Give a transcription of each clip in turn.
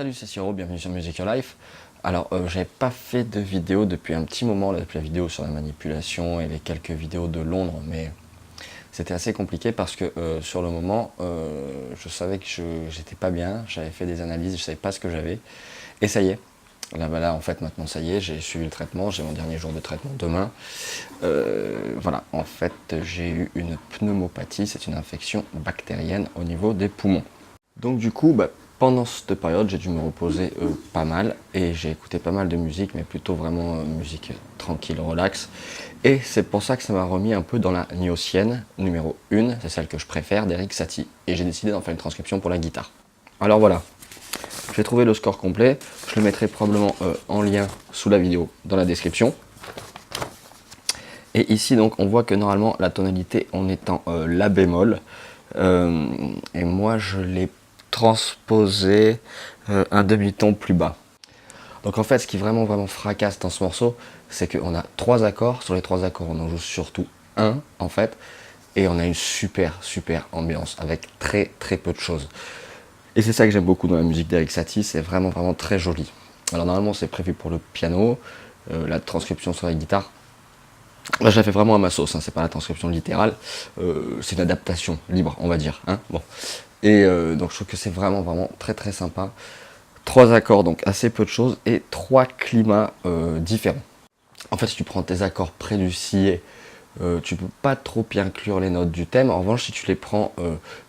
Salut, c'est Siro, bienvenue sur Music Your Life. Alors, j'avais pas fait de vidéo depuis un petit moment, là, depuis la vidéo sur la manipulation et les quelques vidéos de Londres, mais c'était assez compliqué parce que sur le moment, je savais que j'étais pas bien, j'avais fait des analyses, je savais pas ce que j'avais, et ça y est. Là, en fait, maintenant, ça y est, j'ai suivi le traitement, j'ai mon dernier jour de traitement demain. Voilà, en fait, j'ai eu une pneumopathie, c'est une infection bactérienne au niveau des poumons. Donc du coup, pendant cette période, j'ai dû me reposer pas mal et j'ai écouté pas mal de musique, mais plutôt vraiment musique tranquille, relax. Et c'est pour ça que ça m'a remis un peu dans la gnossienne, numéro 1, c'est celle que je préfère, d'Eric Satie. Et j'ai décidé d'en faire une transcription pour la guitare. Alors voilà, j'ai trouvé le score complet, je le mettrai probablement en lien sous la vidéo, dans la description. Et ici donc on voit que normalement la tonalité on est en La bémol. Et moi je l'ai transposer un demi-ton plus bas. Donc en fait, ce qui vraiment fracasse dans ce morceau, c'est qu'on a 3 accords. Sur les 3 accords, on en joue surtout un en fait, et on a une super ambiance avec très peu de choses. Et c'est ça que j'aime beaucoup dans la musique d'Eric Satie, c'est vraiment très joli. Alors normalement, c'est prévu pour le piano, la transcription sur la guitare. Là, je la fais vraiment à ma sauce, hein, c'est pas la transcription littérale, c'est une adaptation libre, on va dire. Hein, bon. Et donc je trouve que c'est vraiment très sympa. 3 accords, donc assez peu de choses, et 3 climats différents. En fait, si tu prends tes accords près du sillet, tu peux pas trop y inclure les notes du thème. En revanche, si tu les prends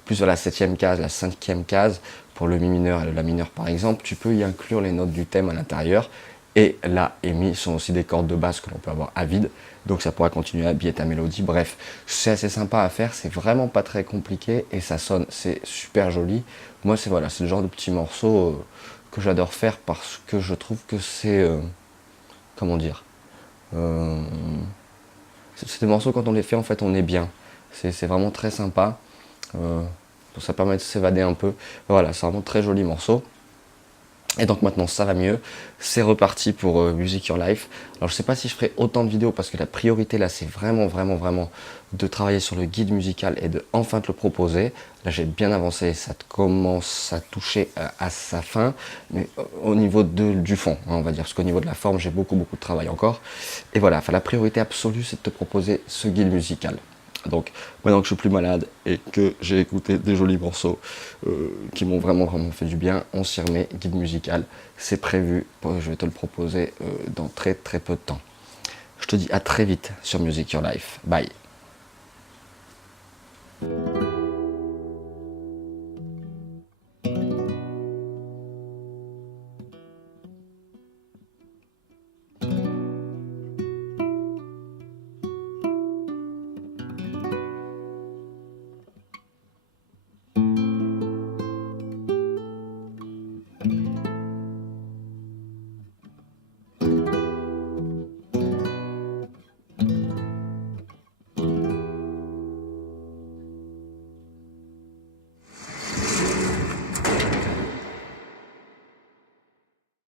plus vers la 7e case, la 5e case, pour le mi mineur et le la mineur par exemple, tu peux y inclure les notes du thème à l'intérieur. Et la et mi sont aussi des cordes de basse que l'on peut avoir à vide, donc ça pourra continuer à habiller ta mélodie. Bref, c'est assez sympa à faire, c'est vraiment pas très compliqué et ça sonne, c'est super joli. Moi c'est voilà, c'est le genre de petit morceau que j'adore faire parce que je trouve que c'est comment dire, c'est des morceaux quand on les fait en fait on est bien. C'est vraiment très sympa. Ça permet de s'évader un peu. Voilà, c'est vraiment très joli morceau. Et donc maintenant ça va mieux, c'est reparti pour Music Your Life. Alors je sais pas si je ferai autant de vidéos parce que la priorité là c'est vraiment de travailler sur le guide musical et de enfin te le proposer. Là j'ai bien avancé, ça commence à toucher à sa fin, mais au niveau du fond, hein, on va dire, parce qu'au niveau de la forme j'ai beaucoup de travail encore. Et voilà, enfin, la priorité absolue c'est de te proposer ce guide musical. Donc maintenant que je suis plus malade et que j'ai écouté des jolis morceaux qui m'ont vraiment fait du bien, on s'y remet, guide musical, c'est prévu, je vais te le proposer dans très peu de temps. Je te dis à très vite sur Music Your Life, bye.